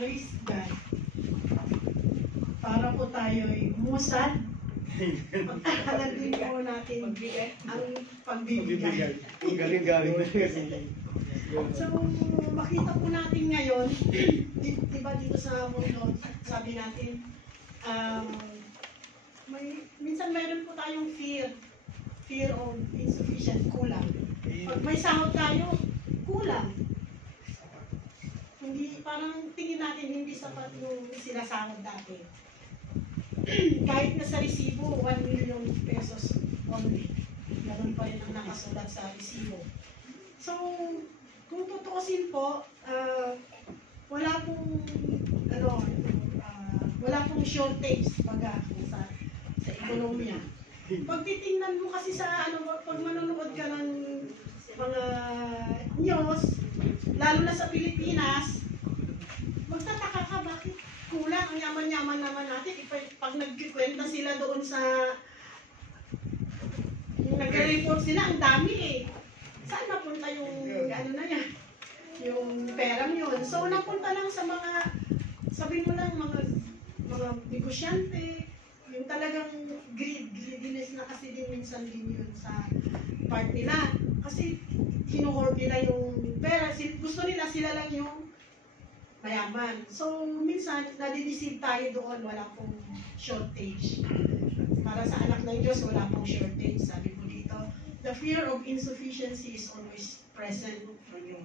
Praise God. Para po tayo'y umusad, pagkakalan din po natin ang pagbibigay. Ang galing-galing na kasi. So, makita po natin ngayon, diba dito sa mundo, sabi natin, minsan mayroon po tayong fear of insufficient, kulang. Pag may sahod tayo, kulang. Hindi, parang tingin natin hindi sapat yung sinasahod natin. Kahit na sa resibo, 1 million pesos only. Ganun pa rin ang nakasulat sa resibo. So, kung tutuusin po, wala pong shortage sa ekonomiya. Pag titingnan mo kasi sa pag manonood ka ng mga news, lalo na sa Pilipinas, magtataka ka bakit kulang, ang yaman-yaman naman natin. Pag nagkikwenta sila doon sa nagre-report sila, ang dami eh. Saan napunta yung yung perang yun? So napunta lang sa mga, sabi mo lang, mga negosyante, yung talagang greediness na kasi din minsan din yun sa part nila. Kasi hinuhoard nila yung pera, gusto nila sila lang yung mayaman. So minsan nadideceive tayo doon, wala pong shortage. Para sa anak ng Diyos, wala pong shortage. Sabi po dito, the fear of insufficiency is always present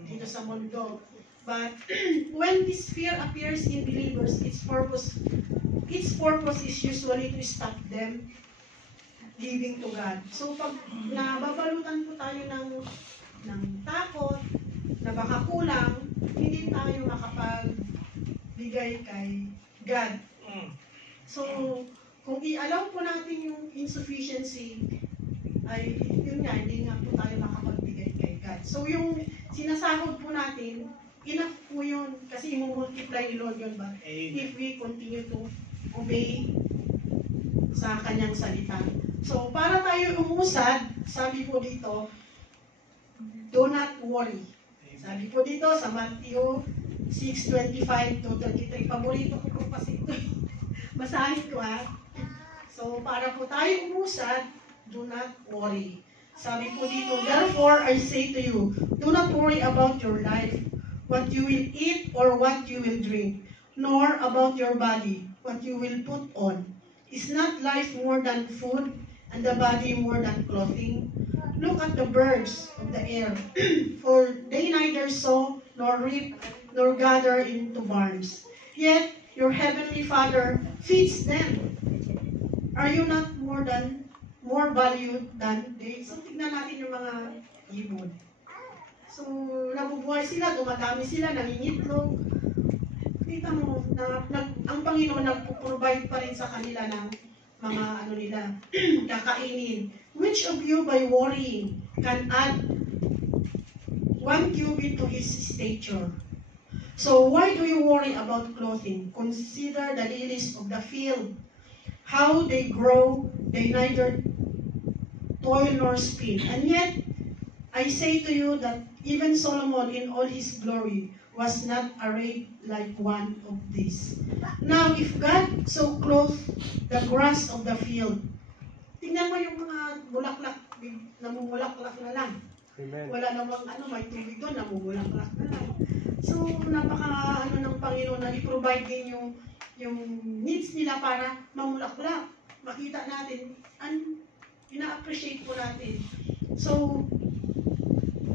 dito sa mundo. But when this fear appears in believers, its purpose is usually to stop them giving to God. So pag nababalutan po tayo ng takot na baka kulang, hindi tayo makapagbigay kay God. So kung i-allow po natin yung insufficiency, ay yun nga, hindi nga po tayo makapagbigay kay God. So yung sinasahod po natin, enough po yun, kasi i-multiply ni Lord yun ba? If we continue to obey sa kanyang salita. So para tayo umusad, sabi po dito, do not worry. Sabi po dito sa Matthew 6:25 to 33, paborito ko po kasi ito. Basahin ko ha. So para po tayo umusad, do not worry. Sabi po dito, therefore I say to you, do not worry about your life, what you will eat or what you will drink, nor about your body, what you will put on. Is not life more than food, and the body more than clothing? Look at the birds of the air, for they neither sow, nor reap, nor gather into barns. Yet your heavenly Father feeds them. Are you not more valued than they? So tignan natin yung mga ibon. So nabubuhay sila, dumadami sila, nangingitlog. Kita mo, ang Panginoon nagpo-provide pa rin sa kanila ng mga kakainin. Which of you by worrying can add 1 cubit to his stature? So why do you worry about clothing? Consider the lilies of the field, how they grow, they neither toil nor spin. And yet, I say to you that even Solomon in all his glory was not arrayed like one of these. Now, if God so clothed the grass of the field, tingnan mo yung mga bulaklak, namumulaklak na lang. Amen. Wala namang may tubig doon, namumulaklak na lang. So, napaka ng Panginoon na i-provide din yung needs nila para mamulaklak. Makita natin, ina-appreciate po natin. So,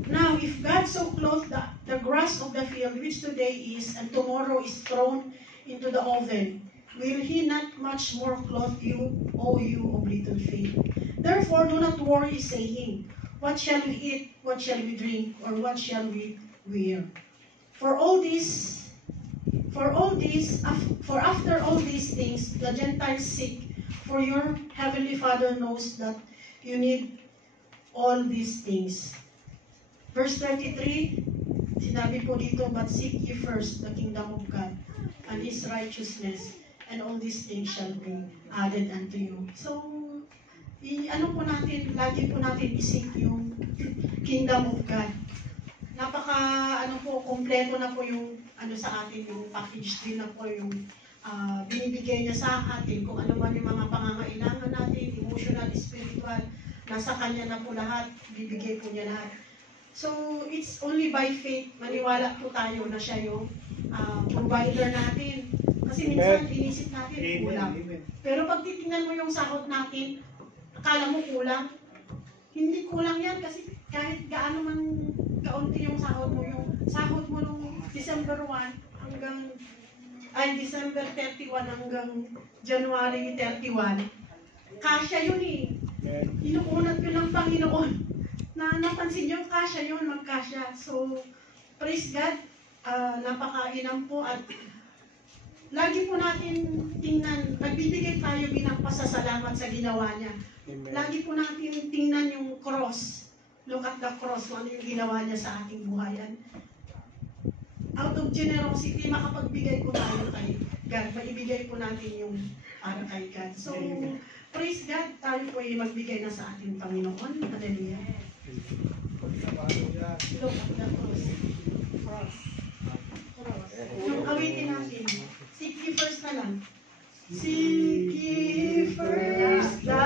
now, if God so clothed the grass of the field, which today is and tomorrow is thrown into the oven, will He not much more clothe you, O you of little faith? Therefore, do not worry, saying, what shall we eat, what shall we drink, or what shall we wear? For after all these things, the Gentiles seek, for your heavenly Father knows that you need all these things. Verse 33, sinabi po dito, but seek ye first the kingdom of God and His righteousness, and all these things shall be added unto you. So, lagi po natin isip yung kingdom of God. napaka kompleto na po yung sa atin, yung package din na po yung binibigay niya sa atin, kung ano man yung mga pangangailangan natin, emotional, spiritual, nasa kanya na po lahat, bibigay po niya lahat. So, it's only by faith, maniwala po tayo na siya yung provider natin. Kasi minsan, inisip natin, kulang. Pero pag titingnan mo yung sahod natin, akala mo kulang. Hindi kulang yan kasi kahit gaano man kaunti yung sahod mo nung December 1 hanggang December 31 hanggang January 31, kasya yun eh. Inuunat yun ng Panginoon. Napansin nyo, kasya yun, magkasya. So, praise God, napakainam po at lagi po natin tingnan, nagbibigay tayo bilang pasasalamat sa ginawa niya. Amen. Lagi po natin tingnan yung cross. Look at the cross, kung ano yung ginawa niya sa ating buhayan. Out of generosity, makapagbigay po tayo kay God. Maibigay po natin yung para kay God. So, praise God, tayo po ay magbigay na sa ating Panginoon. Hallelujah. Look at the cross. Cross. Yung awitin natin. Seek ye first na lang. Seek ye first the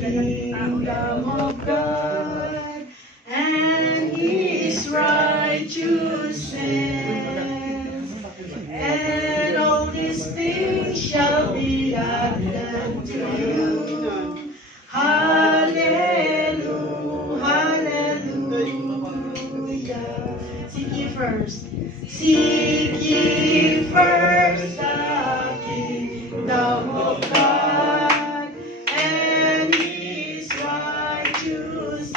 kingdom of God and His righteousness, and all these things shall be added unto you. Hallelujah, hallelujah. Seek ye first. Seek ye first the kingdom of God and His righteousness,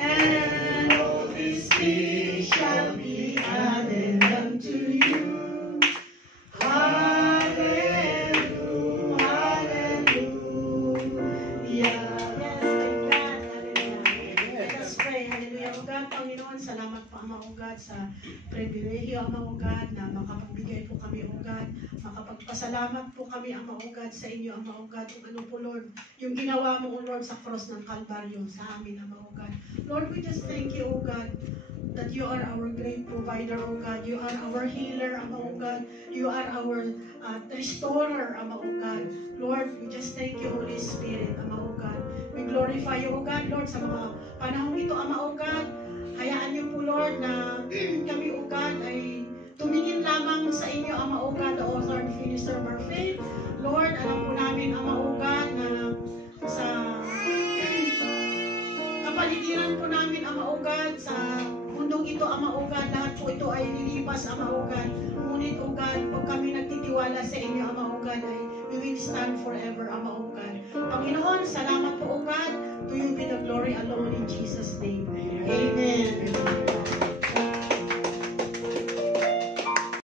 and all these things shall be added unto you. Hallelujah, hallelujah. Yes, God, hallelujah. Let us pray. Hallelujah. O God, Panginoon, salamat po, Ama, o God, sa pribilehiyo, Ama, o God, na makapagbigay po kami, o God. Makapagpasalamat po kami, Ama, o God, sa inyo, Ama, o God, kung ano po, Lord, yung ginawa mo, o Lord, sa cross ng Kalbaryo sa amin, Ama, o God. Lord, we just thank you, o God, that you are our great provider, O God. You are our healer, Ama, O God. You are our restorer, Ama, O God. Lord, we just thank you, Holy Spirit, Ama, O God. We glorify you, O God, Lord, sa mga panahon ito, Ama, O God. Hayaan niyo po, Lord, na kami, O God, ay tumingin lamang sa inyo, Ama, O God, the author and finisher of our faith. Lord, alam po namin, Ama, O God, na sa kapaligiran po namin, Ama, O God, sa mundong ito, Ama, O God, lahat po ito ay nilipas, Ama, O God. Ngunit, O God, pag kami nagtitiwala sa inyo, Ama, O God, ay we will stand forever, Ama, O God. Panginoon, salamat po, O God. To you be the glory alone in Jesus' name. Amen.